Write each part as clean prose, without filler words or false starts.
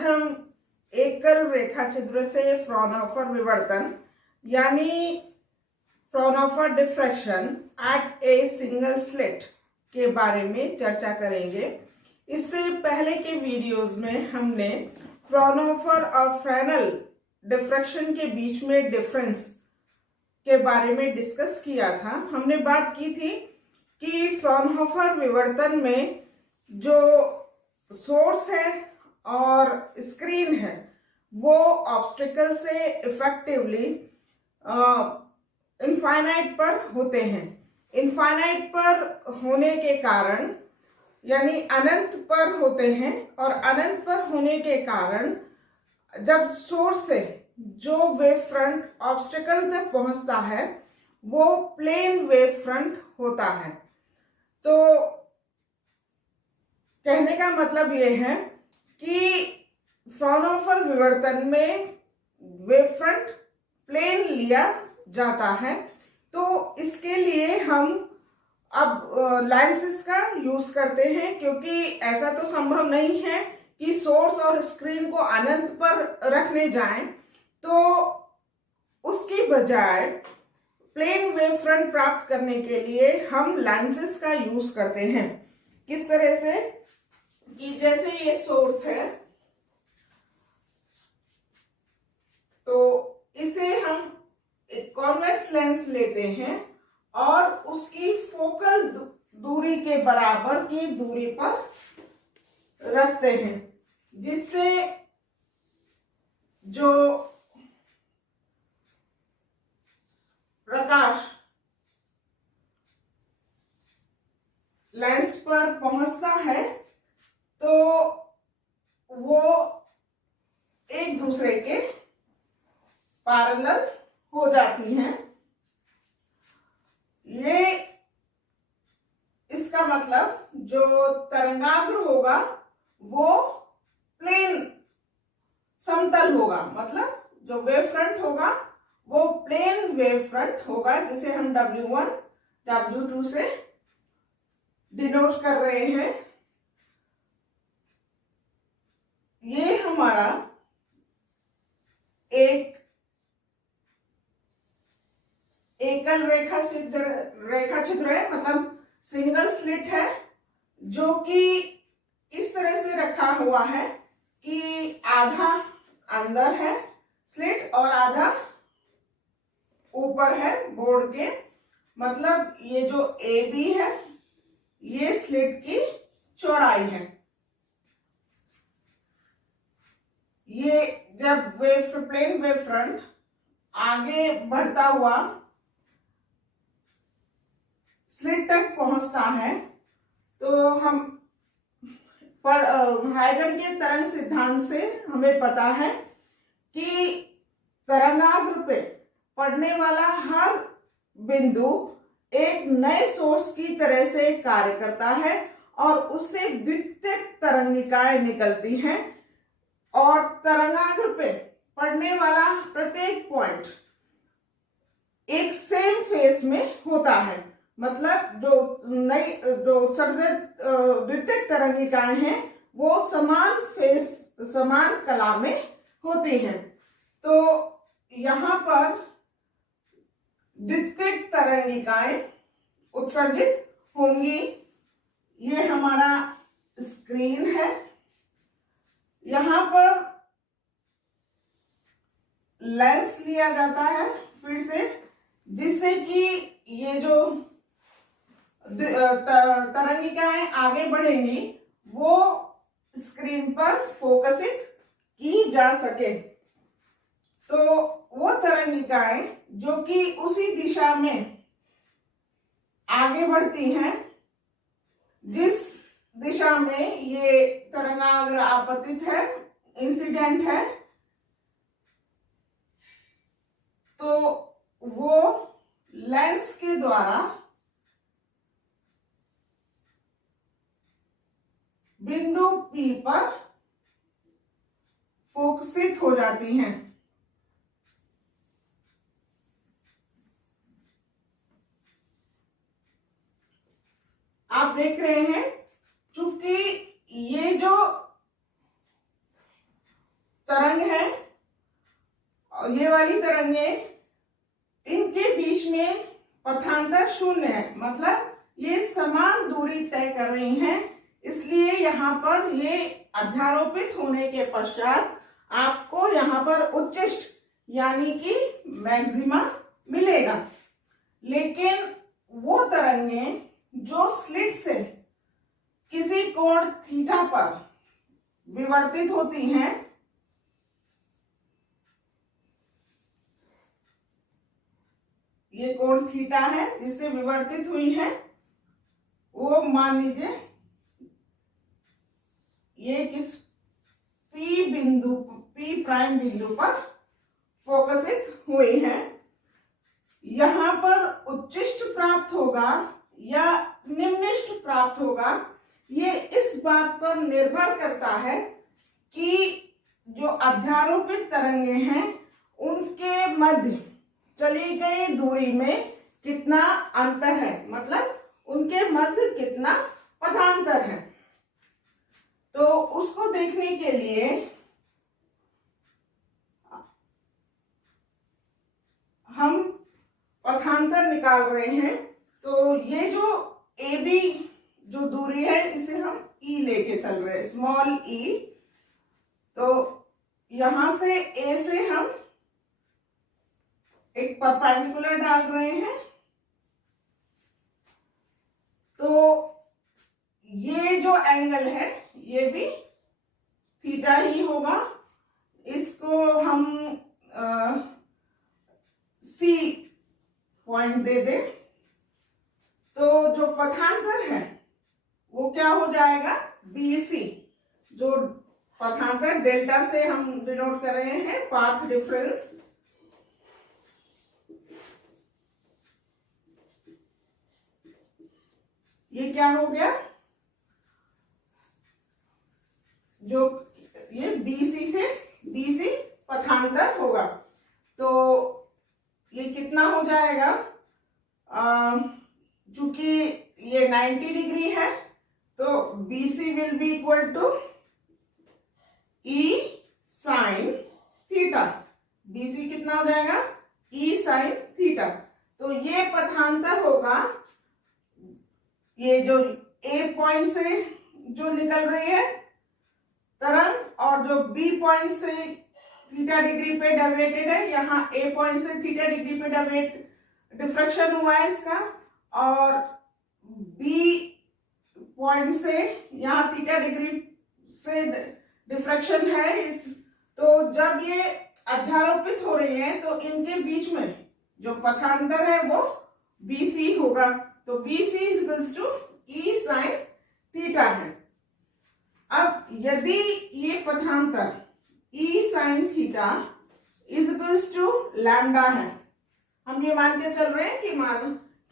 हम एकल रेखा छिद्र से फ्राउनहोफर विवर्तन यानी Fraunhofer diffraction at a single slit के बारे में चर्चा करेंगे। इससे पहले के वीडियोस में हमने फ्राउनहोफर और फ्रेनेल डिफ्रैक्शन के बीच में डिफरेंस के बारे में डिस्कस किया था। हमने बात की थी कि फ्राउनहोफर विवर्तन में जो सोर्स है और स्क्रीन है वो ऑब्स्टिकल से इफेक्टिवली इनफाइनाइट पर होते हैं। इनफाइनाइट पर होने के कारण यानी अनंत पर होते हैं और अनंत पर होने के कारण जब सोर्स से जो वेव फ्रंट ऑब्स्टिकल तक पहुंचता है वो प्लेन वेव फ्रंट होता है। तो कहने का मतलब ये है कि फ्राउनहोफर विवर्तन में वेव फ्रंट प्लेन लिया जाता है। तो इसके लिए हम अब लेंसेज का यूज करते हैं, क्योंकि ऐसा तो संभव नहीं है कि सोर्स और स्क्रीन को अनंत पर रखने जाएं, तो उसकी बजाय प्लेन वेव फ्रंट प्राप्त करने के लिए हम लेंसेज का यूज करते हैं। किस तरह से कि जैसे ये सोर्स है तो इसे हम एक कॉन्वेक्स लेंस लेते हैं और उसकी फोकल दूरी के बराबर की दूरी पर रखते हैं, जिससे जो प्रकाश लेंस पर पहुंचता है तो वो एक दूसरे के पैरेलल हो जाती हैं। ये इसका मतलब जो तरंगाग्र होगा वो प्लेन समतल होगा, मतलब जो वेव फ्रंट होगा वो प्लेन वेव फ्रंट होगा, जिसे हम W1 W2 से डिनोट कर रहे हैं। ये हमारा एक एकल रेखा छिद्र है, मतलब सिंगल स्लिट है, जो कि इस तरह से रखा हुआ है कि आधा अंदर है स्लिट और आधा ऊपर है बोर्ड के। मतलब ये जो AB है ये स्लिट की चौड़ाई है। ये जब प्लेन वेव फ्रंट आगे बढ़ता हुआ स्लिट तक पहुंचता है तो हम हाइगन के तरंग सिद्धांत से हमें पता है कि तरंगाग्र पे पड़ने वाला हर बिंदु एक नए सोर्स की तरह से कार्य करता है और उससे द्वितीयक तरंगिकाएं निकलती हैं, और तरंगाग्र पे पड़ने वाला प्रत्येक पॉइंट एक सेम फेस में होता है। मतलब जो उत्सर्जित द्वितीयक तरंगिकाएं हैं वो समान कला में होती हैं। तो यहाँ पर द्वितीयक तरंगिकाएं उत्सर्जित होंगी। ये हमारा स्क्रीन है, यहाँ पर लेंस लिया जाता है फिर से, जिससे कि ये जो तरंगिकाएं आगे बढ़ेंगी वो स्क्रीन पर फोकसित की जा सके। तो वो तरंगिकाएं जो कि उसी दिशा में आगे बढ़ती हैं जिस दिशा में ये तरंगाग्र आपतित है, इंसिडेंट है, तो वो लेंस के द्वारा बिंदु P पर फोकसित हो जाती हैं। आप देख रहे हैं, चूंकि ये जो तरंग है, ये वाली तरंगे, इनके बीच में पथांतर शून्य है, मतलब ये समान दूरी तय कर रही हैं। इसलिए यहाँ पर ये अध्यारोपित होने के पश्चात आपको यहाँ पर उच्चिष्ट यानी कि मैक्सिमा मिलेगा। लेकिन वो तरंगे जो स्लिट से किसी कोण थीटा पर विवर्तित होती हैं, ये कोण थीटा है जिससे विवर्तित हुई है, वो मान लीजिए ये किस P प्राइम बिंदु पर फोकसित हुई है। यहां पर उच्चिष्ट प्राप्त होगा या निम्निष्ट प्राप्त होगा, ये इस बात पर निर्भर करता है कि जो अध्यारोपित तरंगे हैं उनके मध्य चली गई दूरी में कितना अंतर है, मतलब उनके मध्य कितना पथांतर है। तो उसको देखने के लिए हम पथांतर निकाल रहे हैं। तो ये जो AB जो दूरी है इसे हम E लेके चल रहे हैं, स्मॉल e। तो यहां से A से हम एक परपेंडिकुलर डाल रहे हैं, तो ये जो एंगल है ये भी थीटा ही होगा। इसको हम C पॉइंट दे दे, तो जो पथांतर है वो क्या हो जाएगा, BC। जो पथांतर डेल्टा से हम डिनोट कर रहे हैं, पाथ डिफरेंस, ये क्या हो गया, जो ये BC पथांतर होगा। तो ये कितना हो जाएगा, चूंकि ये 90 डिग्री है तो BC will be equal to E sine theta. BC कितना हो जाएगा, E साइन थीटा। तो ये पथांतर होगा, ये जो A पॉइंट से जो निकल रही है तरंग और जो B पॉइंट से थीटा डिग्री पे डेविएटेड है, यहाँ A पॉइंट से थीटा डिग्री पे डिफ्रैक्शन हुआ है इसका, और B पॉइंट से यहाँ थीटा डिग्री से डिफ्रैक्शन है इस। तो जब ये अध्यारोपित हो रही है तो इनके बीच में जो पथांतर है वो BC होगा। तो BC is equals to E sine theta है। अब यदि ये पथांतर E sine theta is equals to lambda है, हम ये मान के चल रहे हैं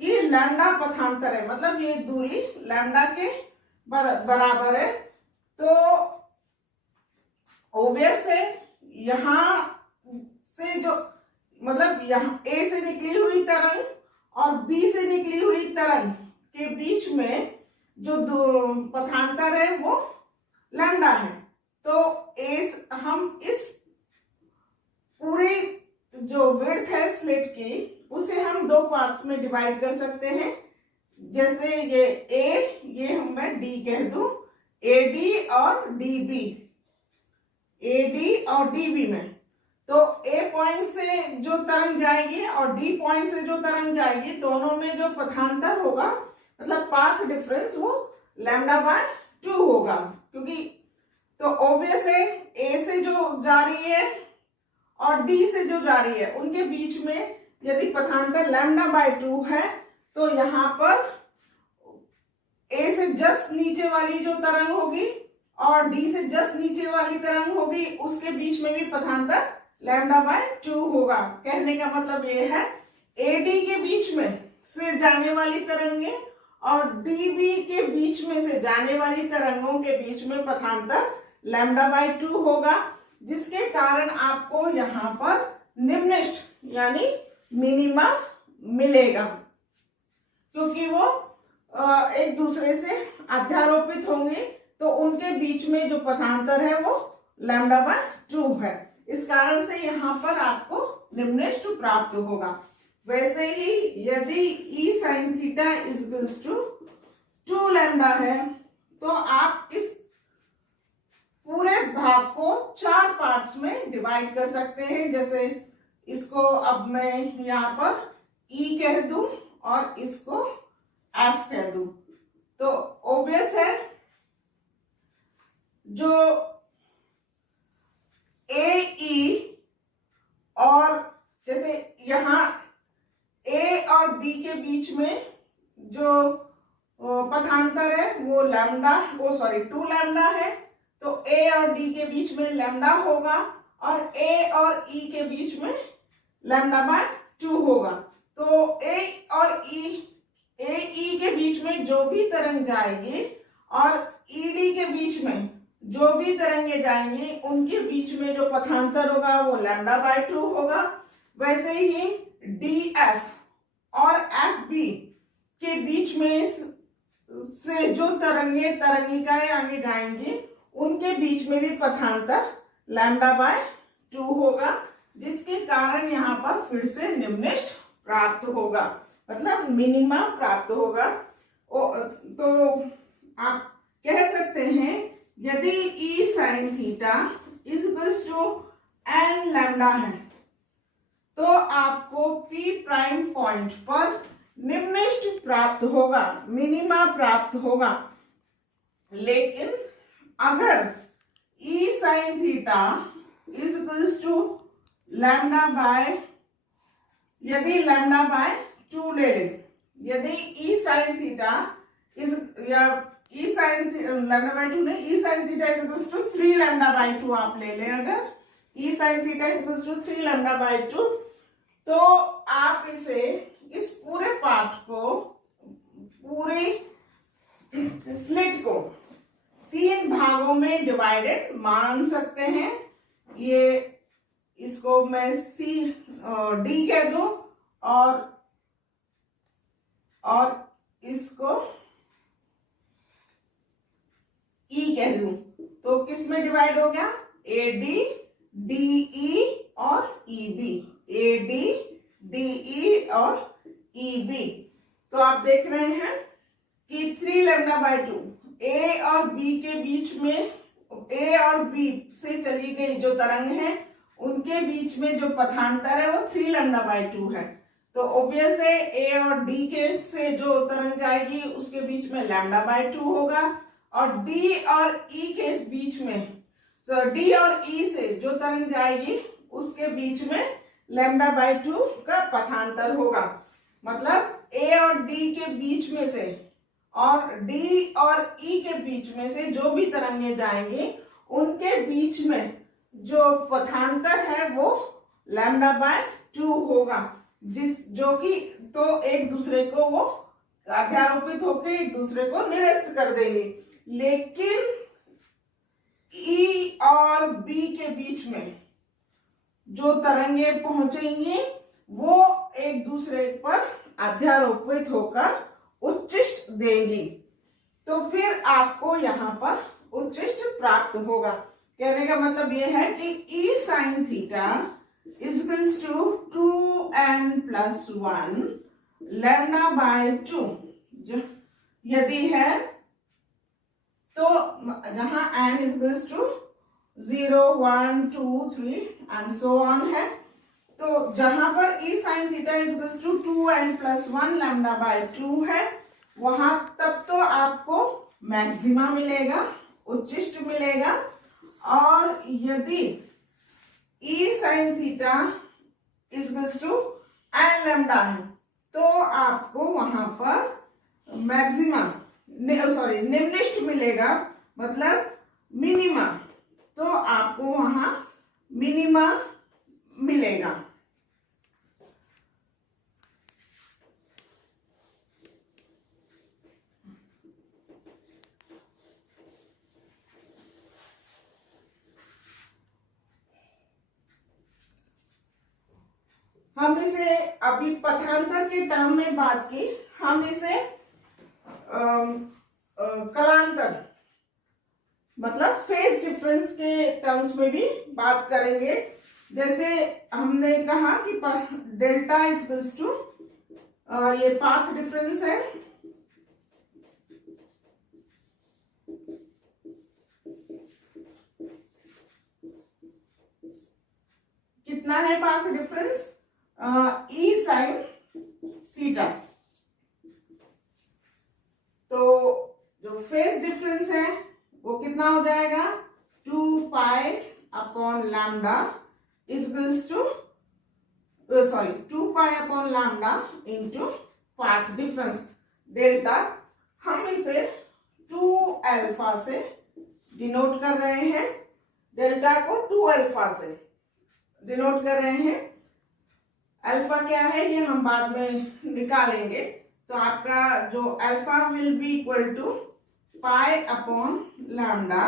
कि लैम्डा पथांतर है, मतलब ये दूरी लैम्डा के बराबर है। तो ऑब्वियस है यहां से जो, मतलब यहां A से निकली हुई तरंग और B से निकली हुई तरंग के बीच में जो पथांतर है वो लैम्डा है। तो हम इस पूरी जो विड्थ है स्लिट की, उसे हम दो पार्ट्स में डिवाइड कर सकते हैं। जैसे ये A, ये मैं D कह दूं, AD और DB, AD और DB में। तो A पॉइंट से जो तरंग जाएगी और D पॉइंट से जो तरंग जाएगी, दोनों में जो पथांतर होगा, मतलब पाथ डिफरेंस, वो λ/2 होगा। क्योंकि तो ऑब्वियस है A से जो जा रही है और D से जो जा रही है उनके बीच में यदि पथांतर λ/2 है, तो यहाँ पर A से जस्ट नीचे वाली जो तरंग होगी और D से जस्ट नीचे वाली तरंग होगी, उसके बीच में भी पथांतर λ/2 होगा। कहने का मतलब ये है AD के बीच में से जाने वाली तरंगे और DB के बीच में से जाने वाली तरंगों के बीच में पथांतर λ/2 होगा, जिसके कारण आपको यहाँ पर निम्निष्ट यानी मिनिमा मिलेगा, क्योंकि वो एक दूसरे से अध्यारोपित होंगे। तो उनके बीच में जो पथांतर है वो लैम्डा बाय 2 है। इस कारण से यहाँ पर आपको निम्नलिखित प्राप्त होगा। वैसे ही यदि E sine theta is to 2 lambda है तो आप इस पूरे भाग को 4 पार्ट्स में डिवाइड कर सकते हैं। जैसे इसको अब मैं यहाँ पर ई कह दूं और इसको एफ कह दूं, तो ऑब्वियस है जो ए ई और जैसे यहाँ ए और बी के बीच में जो पथांतर है वो लैम्डा 2 लैम्डा है, तो ए और डी के बीच में लैम्डा होगा और ए और ई के बीच में लैम्डा बाय 2 होगा। तो ए ई के बीच में जो भी तरंग जाएगी और ईडी के बीच में जो भी तरंगे जाएंगी उनके बीच में जो पथांतर होगा वो लैम्डा बाय 2 होगा। वैसे ही डी एफ और एफ बी के बीच में से जो तरंगिकाएं आगे जाएंगी उनके बीच में भी पथांतर लैम्डा बाय 2 होगा, जिसके कारण यहाँ पर फिर से निम्नलिखित प्राप्त होगा, मतलब मिनिमा प्राप्त होगा। तो आप कह सकते हैं यदि E sine theta is equals to N lambda है तो आपको पी प्राइम पॉइंट पर निम्नलिखित प्राप्त होगा, मिनिमा प्राप्त होगा। लेकिन अगर E sine theta is equals to lambda by, यदि लैम्डा बाय 2 ले ले, यदि ई साइन थीटा इज या ई साइन लैम्डा बाय 2 नहीं, E sine theta is equals to 3 lambda by 2 आप ले लें। अगर E sine theta is equals to 3 lambda by 2 तो आप इसे इस पूरे पार्ट को, पूरे स्लिट को 3 भागों में डिवाइडेड मान सकते हैं। ये इसको मैं सी डी कह दूं और इसको ई कह दूं, तो किस में डिवाइड हो गया? ए डी डी ई और E B, A D D E और ई बी। तो आप देख रहे हैं कि 3 लैम्डा बाय 2 ए और बी के बीच में, ए और बी से चली गई जो तरंग है उनके बीच में जो पथांतर है वो 3 लैम्डा बाय 2 है। तो ऑब्वियस है ए और डी के से जो तरंग जाएगी उसके बीच में लैम्डा बाय 2 होगा और डी और ई के बीच में, तो डी और ई से जो तरंग जाएगी उसके बीच में लैम्डा बाय 2 का पथांतर होगा। मतलब ए और डी के बीच में से और डी और ई के बीच में से जो भी तरंगे जाएंगी उनके बीच में जो पथांतर है वो लैम्डा बाय 2 होगा, जो कि तो एक दूसरे को वो अध्यारोपित होकर एक दूसरे को निरस्त कर देंगे। लेकिन ई और बी के बीच में जो तरंगे पहुंचेंगी वो एक दूसरे पर अध्यारोपित होकर उच्चिष्ट देंगी, तो फिर आपको यहाँ पर उच्चिष्ट प्राप्त होगा। कहने का मतलब ये है कि E sine theta is equals to 2n+1 lambda by 2 यदि है, तो जहां n is equals to 0 1 2 3 and so on है, तो जहां पर E sine theta is equals to 2n+1 lambda by 2 है वहां तब तो आपको मैक्सिमा मिलेगा, उच्चिष्ट मिलेगा। और यदि E sine theta is equals to N lambda है तो आपको वहां पर मैक्सिमा निम्नलिखित मिलेगा, मतलब मिनिमा, तो आपको वहां मिनिमा मिलेगा। हम इसे अभी पथांतर के टर्म में बात की, हम इसे कलांतर मतलब फेज डिफरेंस के टर्म्स में भी बात करेंगे। जैसे हमने कहा कि डेल्टा इज टू, ये पाथ डिफरेंस है, कितना है पाथ डिफरेंस, ई साइन थीटा। तो जो फेज डिफरेंस है वो कितना हो जाएगा, 2 pi upon lambda equals to, sorry 2 pi upon lambda into path difference delta. हम इसे 2 अल्फा से डिनोट कर रहे हैं, डेल्टा को 2 अल्फा से डिनोट कर रहे हैं। अल्फा क्या है ये हम बाद में निकालेंगे। तो आपका जो alpha will be equal to pi upon lambda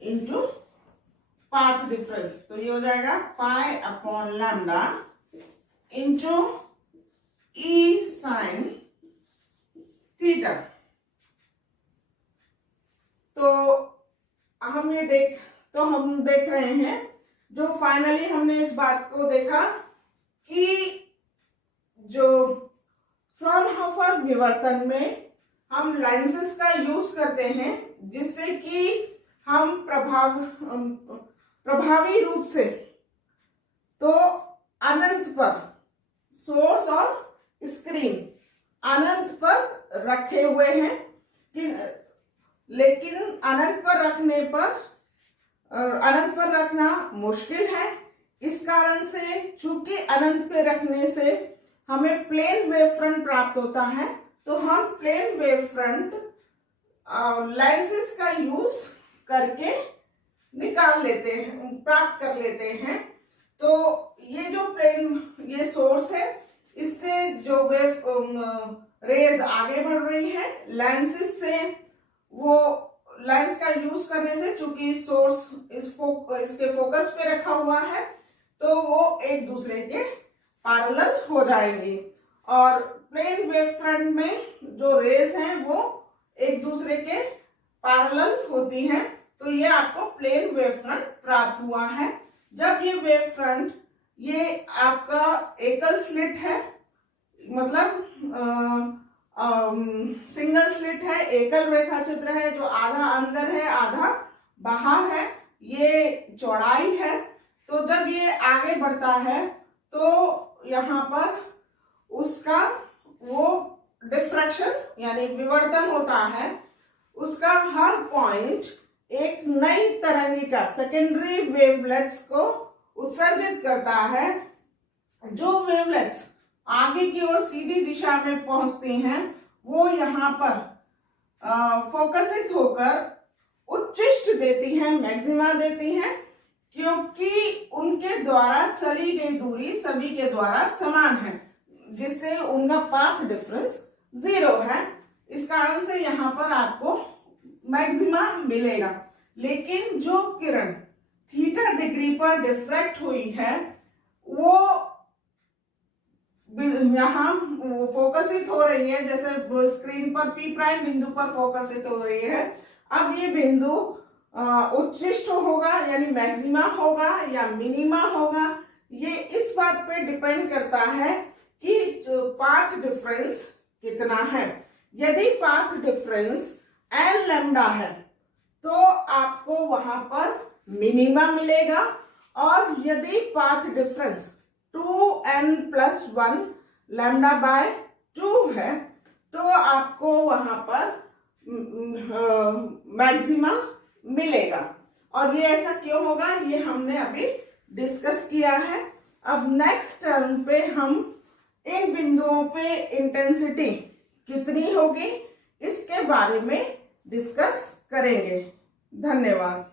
into path difference. तो ये हो जाएगा pi upon lambda into E sine theta. तो हम देख रहे हैं, जो फाइनली हमने इस बात को देखा कि जो फ्रॉनहोफर विवर्तन में हम लेंसेज का यूज करते हैं, जिससे कि हम प्रभावी रूप से तो अनंत पर सोर्स और स्क्रीन अनंत पर रखे हुए हैं कि, लेकिन अनंत पर रखना मुश्किल है। इस कारण से चूंकि अनंत पे रखने से हमें प्लेन वेव फ्रंट प्राप्त होता है, तो हम प्लेन वेव फ्रंट लेंसेज का यूज करके प्राप्त कर लेते हैं। तो ये सोर्स है, इससे जो वेव रेज आगे बढ़ रही है लेंसेज से, वो लेंस का यूज करने से चूंकि सोर्स इसके फोकस पे रखा हुआ है, तो वो एक दूसरे के पैरेलल हो जाएंगी। और प्लेन वेव फ्रंट में जो रेज हैं वो एक दूसरे के पैरेलल होती हैं। तो ये आपको प्लेन वेव फ्रंट प्राप्त हुआ है। जब ये वेव फ्रंट, ये आपका एकल स्लिट है, मतलब सिंगल स्लिट है, एकल रेखा चित्र है, जो आधा अंदर है आधा बाहर है, ये चौड़ाई है। तो जब ये आगे बढ़ता है तो यहाँ पर उसका वो डिफ्रैक्शन यानी विवर्तन होता है, उसका हर पॉइंट एक नई तरंगिका सेकेंडरी वेवलेट्स को उत्सर्जित करता है। जो वेवलेट्स आगे की ओर सीधी दिशा में पहुंचती हैं, वो यहाँ पर फोकसित होकर उच्चिष्ट देती हैं, मैक्सिमा देती हैं, क्योंकि उनके द्वारा चली गई दूरी सभी के द्वारा समान है, जिससे उनका पाथ डिफरेंस 0 है। इस कारण से यहाँ पर आपको मैक्सिमा मिलेगा। लेकिन जो किरण थीटा डिग्री पर डिफ्रैक्ट हुई है, वो यहाँ फोकसित हो रही है, जैसे स्क्रीन पर पी प्राइम बिंदु पर फोकसित हो रही है। अब ये बिंदु उच्चिष्ट होगा यानी मैक्सिमा होगा या मिनिमा होगा, ये इस बात पे डिपेंड करता है कि पाथ डिफरेंस कितना है। यदि पाथ डिफरेंस n लैम्डा है तो आपको वहां पर मिनिमा मिलेगा, और यदि path difference 2n+1 lambda by 2 है तो आपको वहां पर मैक्सिमा मिलेगा। और ये ऐसा क्यों होगा, ये हमने अभी डिस्कस किया है। अब नेक्स्ट टर्म पे हम इन बिंदुओं पे इंटेंसिटी कितनी होगी इसके बारे में डिस्कस करेंगे। धन्यवाद।